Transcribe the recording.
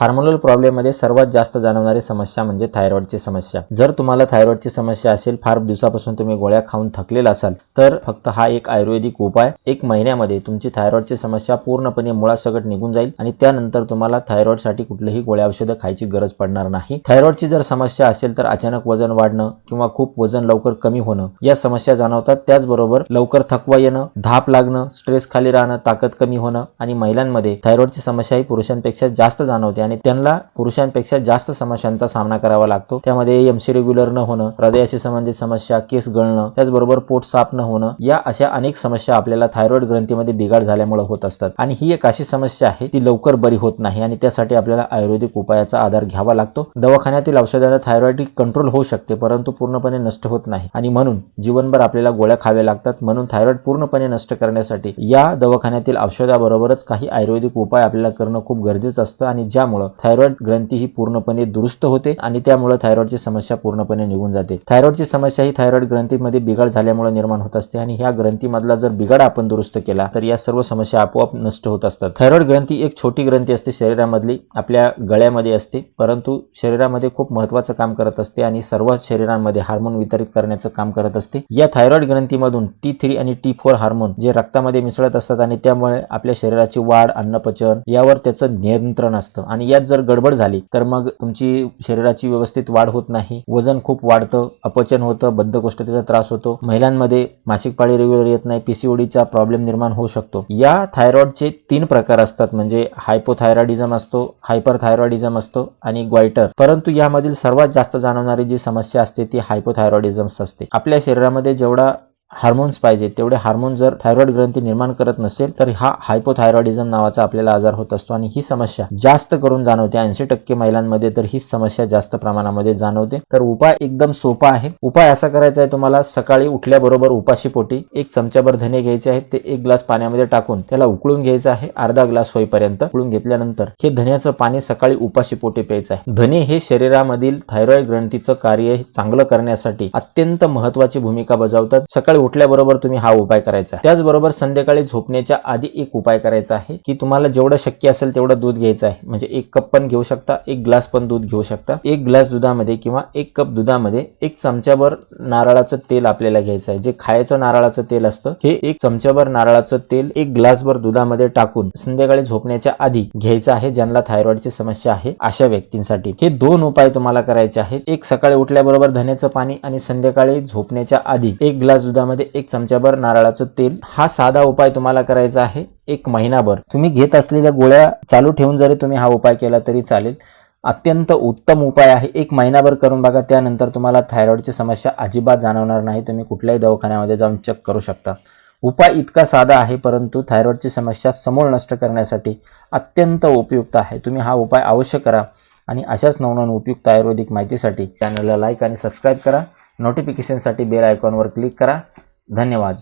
Hormonal प्रॉब्लेममध्ये सर्वात जास्त जाणवणारी समस्या म्हणजे थायरॉइडची समस्या. जर तुम्हाला थायरॉइडची समस्या असेल फार दिवसापासून तुम्ही गोळ्या खाऊन थकलेला असाल तर फक्त हा एक आयुर्वेदिक उपाय. एक महिन्यामध्ये तुमची थायरॉइडची समस्या पूर्णपणे मुळासकट निघून जाईल आणि त्यानंतर तुम्हाला थायरॉइडसाठी कुठलीही गोळ्या औषधं खायची गरज पडणार नाही. थायरॉइडची जर समस्या असेल तर अचानक वजन वाढणं किंवा खूप वजन लवकर कमी होणं या समस्या जाणवतात. त्याचबरोबर लवकर थकवा येणं धाप लागणं स्ट्रेस खाली राहणं ताकद कमी होणं आणि महिलांमध्ये थायरॉइडची समस्या ही पुरुषांपेक्षा जास्त जाणवते आणि त्यांना पुरुषांपेक्षा जास्त समस्यांचा सामना करावा लागतो. त्यामध्ये एमसी रेग्युलर न होणं हृदयाशी संबंधित समस्या केस गळणं त्याचबरोबर पोट साफ न होणं या अशा अनेक समस्या आपल्याला थायरॉइड ग्रंथीमध्ये बिघाड झाल्यामुळे होत असतात. आणि ही एक अशी समस्या आहे ती लवकर बरी होत नाही आणि त्यासाठी आपल्याला आयुर्वेदिक उपायाचा आधार घ्यावा लागतो. दवाखान्यातील औषधाने थायरॉइड कंट्रोल होऊ शकते परंतु पूर्णपणे नष्ट होत नाही. आणि म्हणून जीवनभर आपल्याला गोळ्या खाव्या लागतात. म्हणून थायरॉइड पूर्णपणे नष्ट करण्यासाठी या दवाखान्यातील औषधाबरोबरच काही आयुर्वेदिक उपाय आपल्याला करणं खूप गरजेचं असतं आणि ज्यामुळे थायरॉइड ग्रंथी ही पूर्णपणे दुरुस्त होते आणि त्यामुळे थायरॉइडची समस्या पूर्णपणे निघून जाते. थायरॉइडची समस्या ही थायरॉइड ग्रंथीमध्ये बिघाड झाल्यामुळे निर्माण होत असते आणि ह्या ग्रंथीमधला जर बिघाड आपण दुरुस्त केला तर या सर्व समस्या आपोआप नष्ट होत असतात. थायरॉइड ग्रंथी एक छोटी ग्रंथी असते शरीरामधली आपल्या गळ्यामध्ये असते परंतु शरीरामध्ये खूप महत्वाचं काम करत असते आणि सर्व शरीरांमध्ये हार्मोन वितरित करण्याचं काम करत असते. या थायरॉइड ग्रंथीमधून टी थ्री आणि टी फोर हार्मोन जे रक्तामध्ये मिसळत असतात आणि त्यामुळे आपल्या शरीराची वाढ अन्नपचन यावर त्याचं नियंत्रण असतं आणि यात जर गडबड झाली तर मग तुमची शरीराची व्यवस्थित वाढ होत नाही. वजन खूप वाढतं अपचन होतं बद्धकोष्ठतेचा त्रास होतो. महिलांमध्ये मासिक पाळी रेग्युलर येत नाही पीसीओडीचा प्रॉब्लेम निर्माण होऊ शकतो. या थायरॉइडचे तीन प्रकार असतात म्हणजे हायपोथायरॉइडिझम असतो हायपर थायरॉइडिझम असतो आणि ग्वायटर परंतु यामधील सर्वात जास्त जाणवणारी जी समस्या असते ती हायपोथायरॉइडिझम असते. आपल्या शरीरामध्ये जेवढा हार्मोन्स पाहिजे. तेवढे हार्मोन जर थायरॉइड ग्रंथी निर्माण करत नसेल तर हा हायपोथायरॉइडिझम नावाचा आपल्याला आजार होत असतो आणि ही समस्या जास्त करून जाणवते. ऐंशी टक्के महिलांमध्ये तर ही समस्या जास्त प्रमाणामध्ये जाणवते. तर उपाय एकदम सोपा आहे. उपाय असा करायचा आहे तुम्हाला सकाळी उठल्याबरोबर उपाशी पोटी एक चमच्याभर धने घ्यायचे आहेत ते एक ग्लास पाण्यामध्ये टाकून त्याला उकळून घ्यायचं आहे अर्धा ग्लास होईपर्यंत उकळून घेतल्यानंतर हे धन्याचं पाणी सकाळी उपाशी पोटी प्यायचं आहे. धने हे शरीरामधील थायरॉइड ग्रंथीचं कार्य चांगलं करण्यासाठी अत्यंत महत्वाची भूमिका बजावतात. सकाळी उठल्याबरोबर तुम्ही हा उपाय करायचा. त्याचबरोबर संध्याकाळी झोपण्याच्या आधी एक उपाय करायचा आहे की तुम्हाला जेवढं शक्य असेल तेवढं दूध घ्यायचं आहे. म्हणजे एक कप पण घेऊ शकता एक ग्लास पण दूध घेऊ शकता. एक ग्लास दुधामध्ये किंवा एक कप दुधामध्ये एक चमच्याभर नारळाचं तेल आपल्याला घ्यायचं आहे. जे खायचं नारळाचं तेल असतं हे एक चमच्याभर नारळाचं तेल एक ग्लासभर दुधामध्ये टाकून संध्याकाळी झोपण्याच्या आधी घ्यायचं आहे ज्यांना थायरॉइडची समस्या आहे अशा व्यक्तींसाठी. हे दोन उपाय तुम्हाला करायचे आहेत. एक सकाळी उठल्याबरोबर धन्याचं पाणी आणि संध्याकाळी झोपण्याच्या आधी एक ग्लास दुधामध्ये एक चमच्याभर नारळाचं तेल. हा साधा उपाय तुम्हाला करायचा आहे. एक महिनाभर. तुम्ही घेत असलेल्या गोळ्या चालू ठेवून जरी तुम्ही हा उपाय केला तरी चालेल. अत्यंत उत्तम उपाय आहे. एक महिनाभर करून बघा. त्यानंतर तुम्हाला थायरॉईडची समस्या अजिबात जाणवणार नाही. तुम्ही कुठल्याही दवाखान्यामध्ये जाऊन चेक करू शकता. उपाय इतका साधा आहे परंतु थायरॉईडची समस्या समूळ नष्ट करण्यासाठी अत्यंत उपयुक्त आहे. तुम्ही हा उपाय अवश्य करा आणि अशाच नवनवन उपयुक्त आयुर्वेदिक माहितीसाठी चॅनलला लाईक आणि सबस्क्राईब करा. नोटिफिकेशनसाठी बेल आयकॉनवर क्लिक करा. धन्यवाद.